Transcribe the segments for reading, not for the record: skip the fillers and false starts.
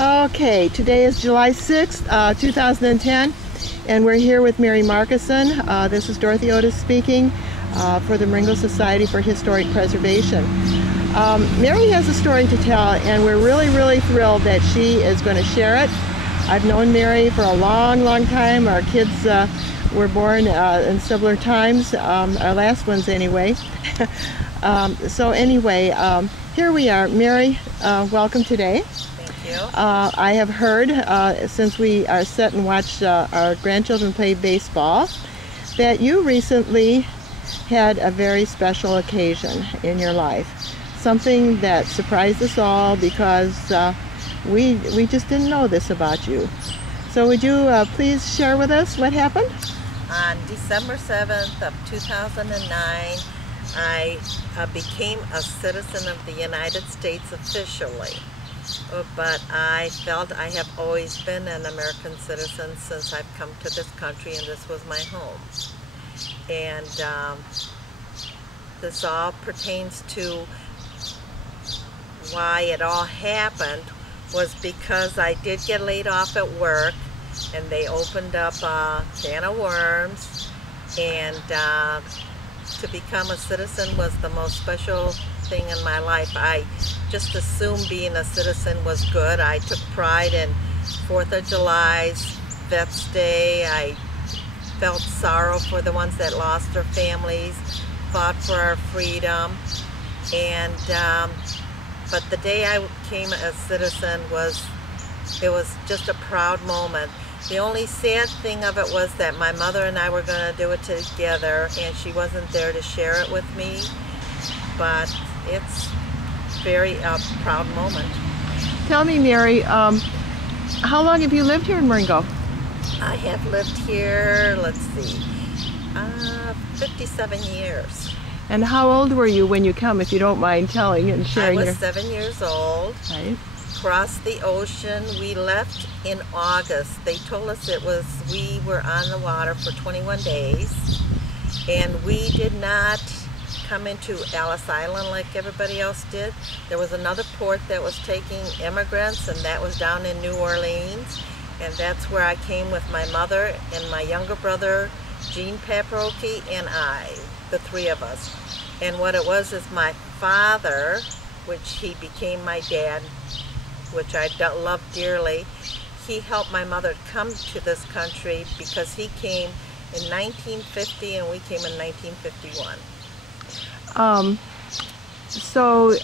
Okay, today is July 6th, 2010, and we're here with Mary Markison. This is Dorothy Otis speaking for the Marengo Society for Historic Preservation. Mary has a story to tell, and we're really thrilled that she is going to share it. I've known Mary for a long time. Our kids were born in similar times, our last ones anyway. So anyway, here we are. Mary, welcome today. I have heard, since we are set and watch our grandchildren play baseball, that you recently had a very special occasion in your life. Something that surprised us all because we just didn't know this about you. So would you please share with us what happened? On December 7th of 2009, I became a citizen of the United States officially. But I felt I have always been an American citizen since I've come to this country, and this was my home. And this all pertains to why it all happened was because I did get laid off at work, and they opened up a can of worms, and to become a citizen was the most special thing in my life. I just assumed being a citizen was good. I took pride in 4th of July's, Vets Day. I felt sorrow for the ones that lost their families, fought for our freedom. And but the day I became a citizen was just a proud moment. The only sad thing of it was that my mother and I were going to do it together, and she wasn't there to share it with me. But it's very proud moment. Tell me, Mary, how long have you lived here in Marengo? I have lived here, let's see, 57 years. And how old were you when you come, if you don't mind telling and sharing? I was 7 years old. Right. Crossed the ocean. We left in August. They told us we were on the water for 21 days, and we did not come into Ellis Island like everybody else did. There was another port that was taking immigrants, and that was down in New Orleans, and that's where I came with my mother and my younger brother Gene Paprocki and I, the three of us. And what it was is my father, which he became my dad, which I love dearly, he helped my mother come to this country because he came in 1950 and we came in 1951. So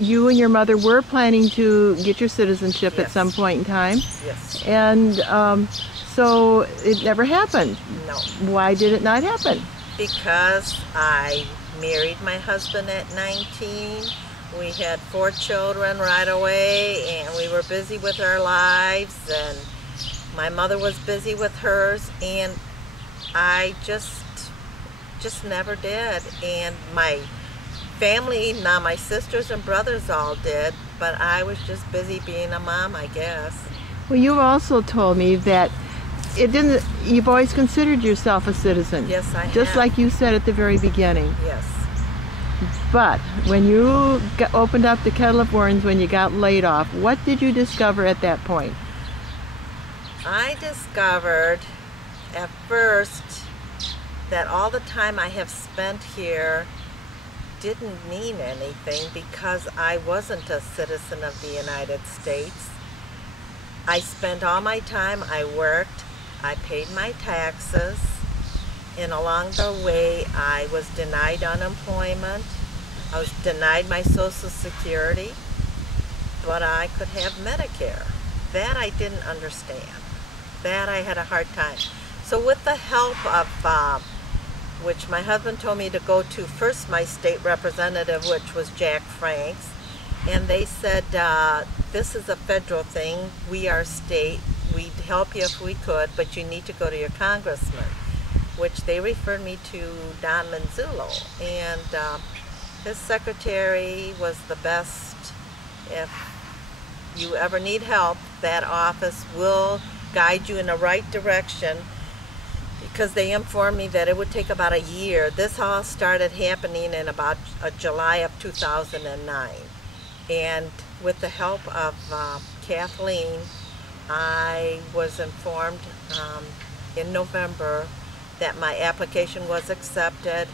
you and your mother were planning to get your citizenship Yes. at some point in time? Yes. And so it never happened? No. Why did it not happen? Because I married my husband at 19. We had 4 children right away, and we were busy with our lives, and my mother was busy with hers, and I just never did. And my family, now my sisters and brothers all did, but I was just busy being a mom, I guess. Well, you also told me that you've always considered yourself a citizen. Yes, I have. Just like you said at the very beginning. Yes. But when you opened up the kettle of worms, when you got laid off, what did you discover at that point? I discovered at first that all the time I have spent here didn't mean anything because I wasn't a citizen of the United States. I spent all my time, I worked, I paid my taxes, and along the way I was denied unemployment, I was denied my Social Security, but I could have Medicare. That I didn't understand. That I had a hard time. So with the help of which my husband told me to go to first my state representative, which was Jack Franks, and they said, this is a federal thing, we are state, we'd help you if we could, but you need to go to your congressman, which they referred me to Don Manzullo, and his secretary was the best. If you ever need help, that office will guide you in the right direction, because they informed me that it would take about a year. This all started happening in about July of 2009. And with the help of Kathleen, I was informed in November that my application was accepted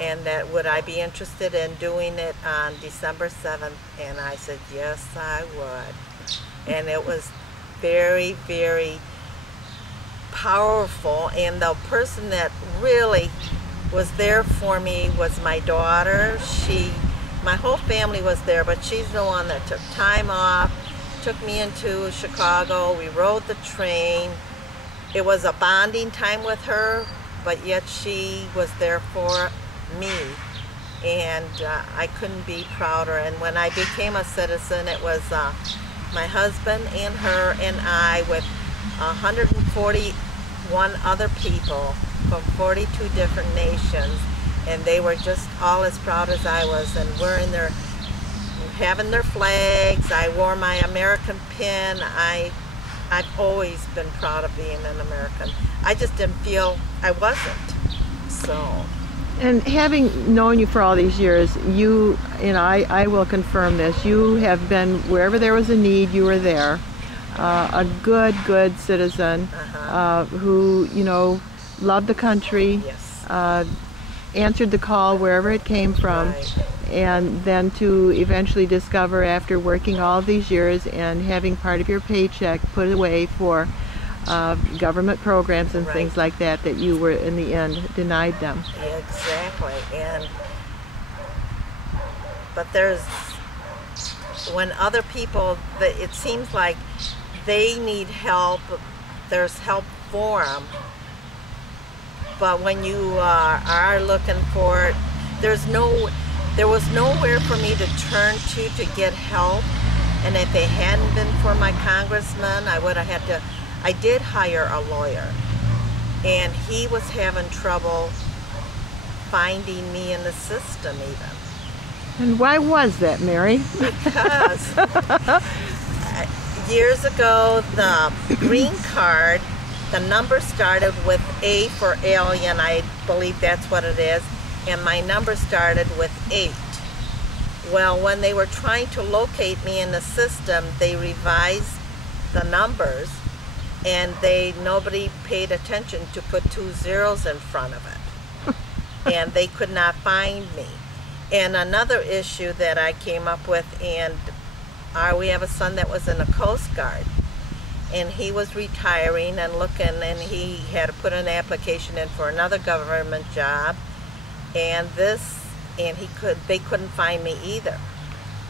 and that would I be interested in doing it on December 7th, and I said yes I would. And it was very, very powerful, and the person that really was there for me was my daughter. My whole family was there, but she's the one that took time off, took me into Chicago. We rode the train. It was a bonding time with her, but yet she was there for me, and I couldn't be prouder. And when I became a citizen, it was my husband and her and I with 141 other people from 42 different nations, and they were just all as proud as I was, and having their flags. I wore my American pin. I've always been proud of being an American. I just didn't feel I wasn't. So. And having known you for all these years, I will confirm this, you have been, wherever there was a need, you were there. A good citizen who, loved the country, Yes. Answered the call wherever it came from, Right. and then to eventually discover after working all these years and having part of your paycheck put away for government programs and Right. things like that, that you were in the end denied them. Exactly. But when other people, it seems like they need help, there's help for them. But when you are looking for it, there was nowhere for me to turn to get help. And if it hadn't been for my congressman, I did hire a lawyer, and he was having trouble finding me in the system even. And why was that, Mary? Because years ago, the green card, the number started with A for alien, I believe that's what it is, and my number started with 8. Well, when they were trying to locate me in the system, they revised the numbers, and nobody paid attention to put 2 zeros in front of it. And they could not find me. And another issue that I came up with, and we have a son that was in the Coast Guard, and he was retiring and looking, and he had to put an application in for another government job, and they couldn't find me either.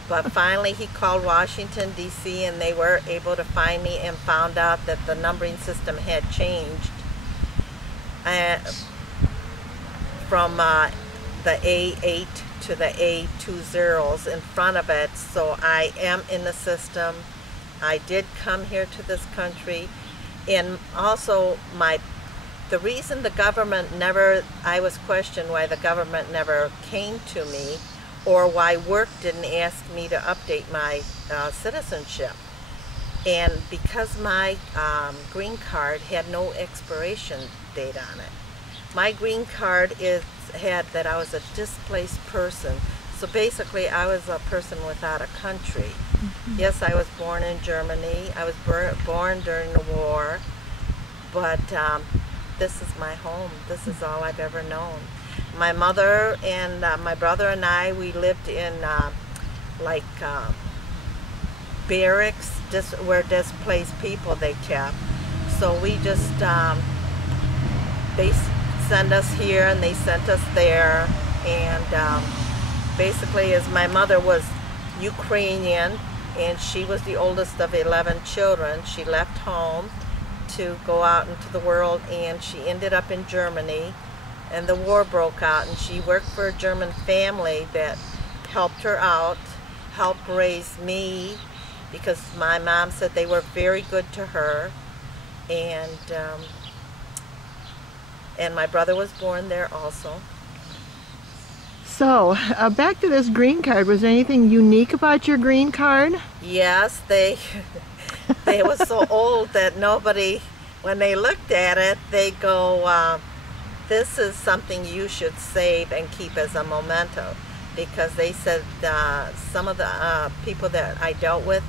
But finally he called Washington, D.C., and they were able to find me and found out that the numbering system had changed from the A8 to the A2 zeros in front of it. So I am in the system. I did come here to this country, and also the reason the government I was questioned why the government never came to me, or why work didn't ask me to update my citizenship. And because my green card had no expiration date on it. My green card had that I was a displaced person. So basically I was a person without a country. Mm-hmm. Yes, I was born in Germany. I was born during the war. But this is my home. This is all I've ever known. My mother and my brother and I, we lived in barracks, where displaced people they kept. So we just, they sent us here and they sent us there. And basically, as my mother was Ukrainian, and she was the oldest of 11 children, she left home to go out into the world, and she ended up in Germany, and the war broke out, and she worked for a German family that helped her out, helped raise me, because my mom said they were very good to her, and my brother was born there also. So, back to this green card, was there anything unique about your green card? Yes, they was so old that nobody, when they looked at it, they go, this is something you should save and keep as a memento. because they said some of the people that I dealt with